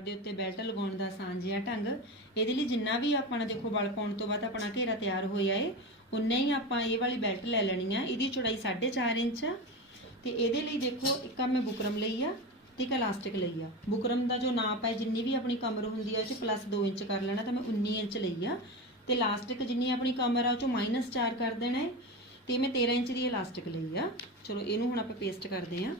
ਦੇ ਉੱਤੇ ਬੈਲਟ ਲਗਾਉਣ ਦਾ ਆਸਾਨ ਢੰਗ। ਇਹਦੇ ਲਈ ਜਿੰਨਾ ਵੀ ਆਪਾਂ ਦੇਖੋ ਵਲ ਪਾਉਣ ਤੋਂ ਬਾਅਦ ਆਪਣਾ ਘੇਰਾ ਤਿਆਰ ਹੋਇਆ ਏ, ਉਨਾ ਹੀ ਆਪਾਂ ਇਹ ਵਾਲੀ ਬੈਲਟ ਲੈ ਲੈਣੀ ਆ। ਇਹਦੀ ਚੌੜਾਈ 4.5 ਇੰਚ ਆ। ਤੇ ਇਹਦੇ ਲਈ ਦੇਖੋ, ਇੱਕ ਆ ਮੈਂ ਬੁਕਰਮ ਲਈ ਆ ਤੇ ਇੱਕ ਇਲਾਸਟਿਕ ਲਈ ਆ। ਬੁਕਰਮ ਦਾ ਜੋ ਨਾਪ ਹੈ, ਜਿੰਨੀ ਵੀ ਆਪਣੀ ਕਮਰ ਹੁੰਦੀ ਆ, ਉਹ ਚ ਪਲੱਸ 2 ਇੰਚ ਕਰ ਲੈਣਾ ਤਾਂ ਮੈਂ 19 ਇੰਚ ਲਈ ਆ। ਤੇ ਇਲਾਸਟਿਕ ਜਿੰਨੀ ਆਪਣੀ ਕਮਰ ਆ, ਉਹ ਚੋਂ ਮਾਈਨਸ 4 ਕਰ ਦੇਣਾ ਹੈ ਤੇ ਮੈਂ 13 ਇੰਚ ਦੀ ਇਲਾਸਟਿਕ ਲਈ ਆ। ਚਲੋ, ਇਹਨੂੰ ਹੁਣ ਆਪਾਂ ਪੇਸਟ ਕਰਦੇ ਆ।